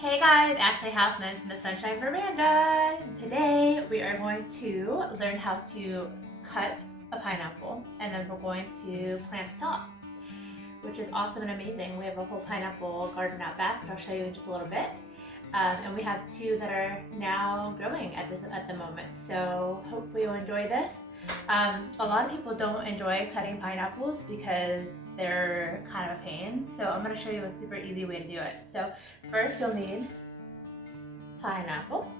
Hey guys, Ashley Houseman from the Sunshine Veranda. Today we are going to learn how to cut a pineapple and then we're going to plant the top, which is awesome and amazing. We have a whole pineapple garden out back, which I'll show you in just a little bit. And we have two that are now growing at the moment. So hopefully you'll enjoy this. A lot of people don't enjoy cutting pineapples because they're kind of a pain. So I'm going to show you a super easy way to do it. So first you'll need pineapple.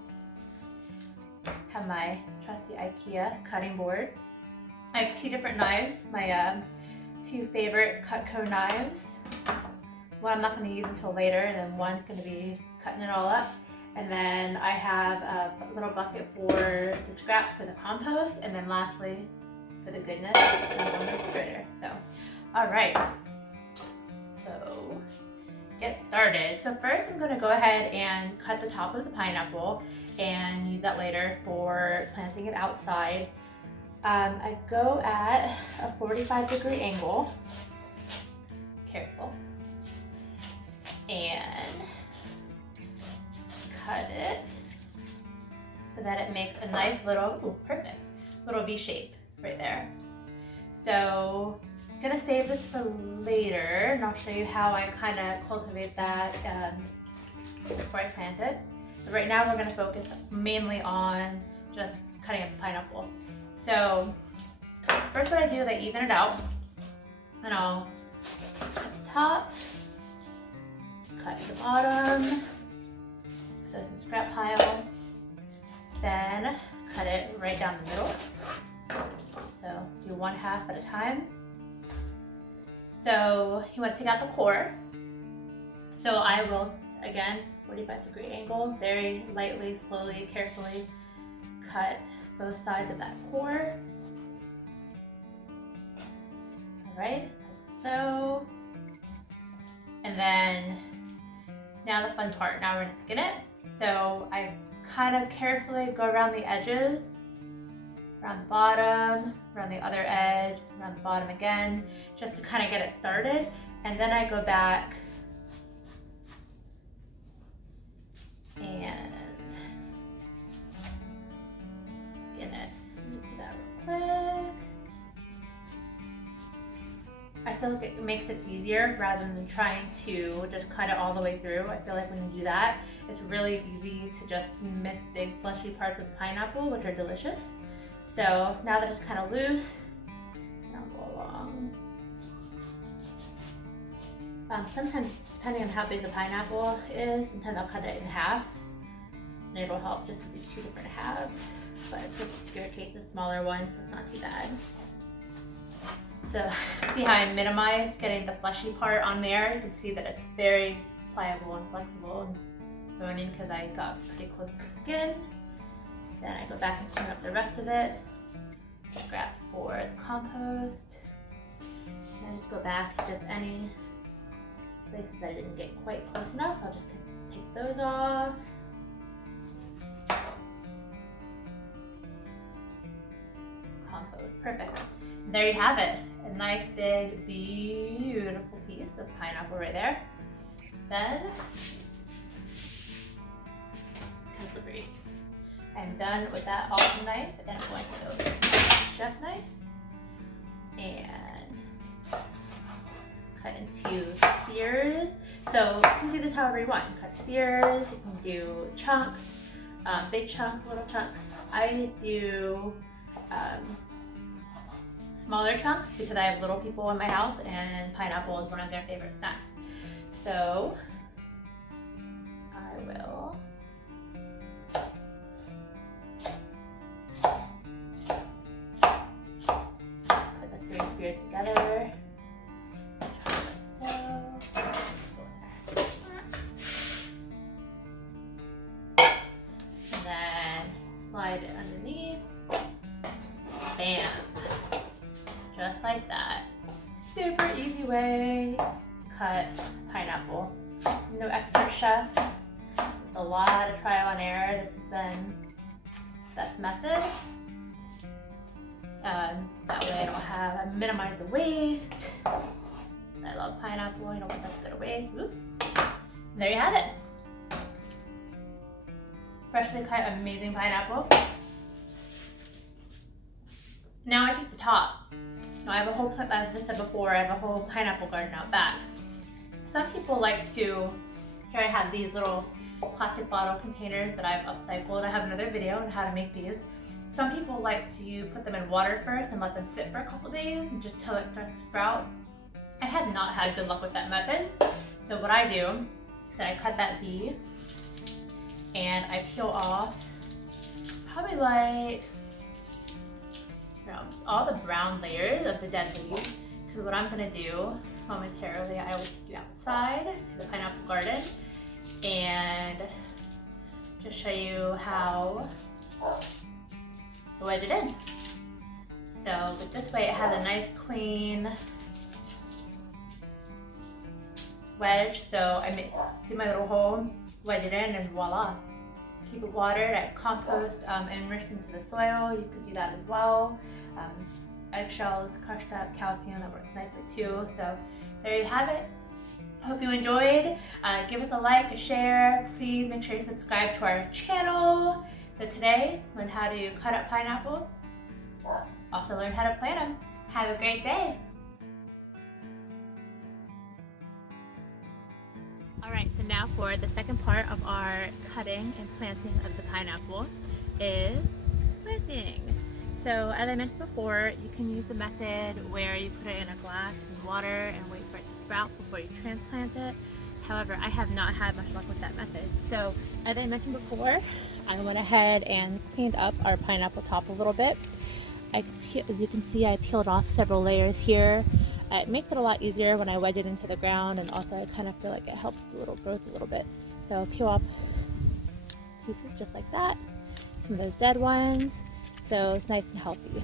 Have my trusty IKEA cutting board. I have two different knives, my two favorite Cutco knives. One I'm not going to use until later, and then one's going to be cutting it all up. And then I have a little bucket for the scrap for the compost, and then lastly, for the goodness, on the refrigerator. So, all right. So, get started. So first, I'm going to go ahead and cut the top of the pineapple, and use that later for planting it outside. I go at a 45-degree angle. Careful. And cut it so that it makes a nice little, perfect, little V shape right there. So I'm gonna save this for later, and I'll show you how I kind of cultivate that before I plant it. But right now we're gonna focus mainly on just cutting up the pineapple. So first what I do is I even it out, and I'll cut the top, cut the bottom, so it's a scrap pile, then cut it right down the middle. So do one half at a time. So you want to take out the core. So I will, again, 45-degree angle, very lightly, slowly, carefully cut both sides of that core. All right, so, and then now the fun part, now we're gonna skin it. So I kind of carefully go around the edges, around the bottom, around the other edge, around the bottom again, just to kind of get it started. And then I go back and skin it. Do that real quick. I feel like it makes it easier rather than trying to just cut it all the way through. I feel like when you do that, it's really easy to just miss big fleshy parts of the pineapple, which are delicious. So now that it's kind of loose, I'll go along. Sometimes, depending on how big the pineapple is, sometimes I'll cut it in half, and it'll help just to do two different halves. But in your case, a smaller one, so it's not too bad. So see how I minimized getting the fleshy part on there? You can see that it's very pliable and flexible and going in because I got pretty close to the skin. Then I go back and clean up the rest of it. Scrap for the compost. And I just go back to just any places that I didn't get quite close enough. I'll just take those off. Compost, perfect. And there you have it. A nice big beautiful piece of pineapple right there. Then slippery. I'm done with that awesome knife, and I'm going to go with my chef knife and cut into spheres. So you can do this however you want. You can cut spheres, you can do chunks, big chunks, little chunks. I do smaller chunks because I have little people in my house and pineapple is one of their favorite snacks. So I will put the three spheres together. And then slide it underneath. Bam. Just like that. Super easy way to cut pineapple. No expert chef. It's a lot of trial and error. This has been the best method. That way I minimize the waste. I love pineapple, you don't want that to go to waste. Oops. And there you have it. freshly cut amazing pineapple. Now I take the top. Now I have a whole, as I said before, I have a whole pineapple garden out back. Some people like to, here I have these little plastic bottle containers that I've upcycled. I have another video on how to make these. Some people like to put them in water first and let them sit for a couple days just till it starts to sprout. I have not had good luck with that method. So what I do is that I cut that bee and I peel off probably like, you know, all the brown layers of the dead leaves. Because what I'm gonna do momentarily, I will take you outside to the pineapple garden and just show you how to wedge it in. So with this way, it has a nice clean wedge. So I do my little hole, wedge it in, and voila. Keep it watered. I compost enriched into the soil. You could do that as well. Eggshells, crushed up calcium, that works nicely too. So there you have it. Hope you enjoyed. Give us a like, a share. Please make sure you subscribe to our channel. So today, learn how to cut up pineapples. Also learn how to plant them. Have a great day. Alright, so now for the second part of our cutting and planting of the pineapple is planting. So as I mentioned before, you can use the method where you put it in a glass with water and wait for it to sprout before you transplant it. However, I have not had much luck with that method. So as I mentioned before, I went ahead and cleaned up our pineapple top a little bit. As you can see, I peeled off several layers here. It makes it a lot easier when I wedge it into the ground, and also I kind of feel like it helps the little growth a little bit. So peel off pieces just like that, some of those dead ones, so it's nice and healthy.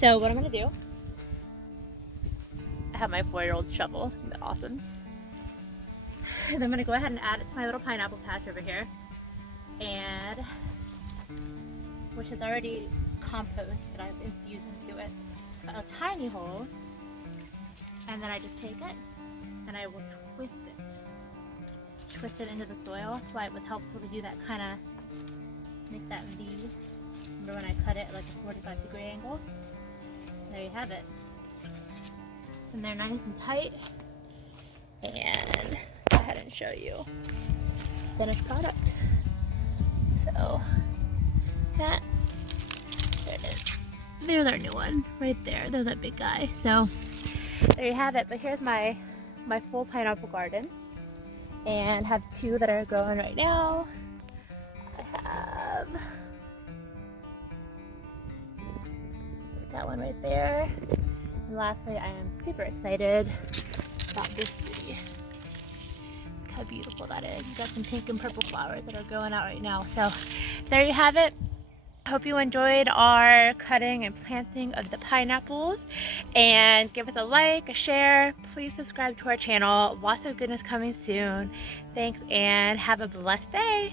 So what I'm gonna do, I have my 4-year-old shovel, isn't that awesome? And I'm gonna go ahead and add it to my little pineapple patch over here, and which is already compost that I've infused into it. Got a tiny hole, and then I just take it and I will twist it into the soil. So it was helpful to do that, kind of make that V. Remember when I cut it at like a 45-degree angle? There you have it. And they're nice and tight. And go ahead and show you finished product. So that, there it is. There's our new one right there. There's that big guy. So there you have it. But here's my full pineapple garden, and have 2 that are growing right now. I have that one right there. And lastly, I am super excited about this beauty. Look how beautiful that is. You've got some pink and purple flowers that are growing out right now. So there you have it. Hope you enjoyed our cutting and planting of the pineapples, and give us a like, a share. Please subscribe to our channel. Lots of goodness coming soon. Thanks, and have a blessed day.